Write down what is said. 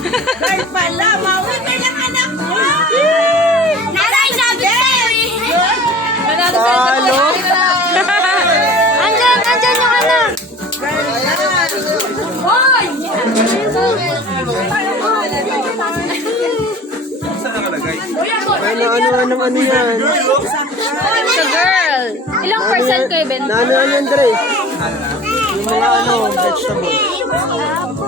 Girl pala, mauwi ka ng anak mo. Nanay, sabi sa'yo eh. Talo. Andyan yung anak. Hoy! Ano yan? Sa girl. Ilang percent kayo, Ben? Ano yan, Dre? Yung mga vegetable.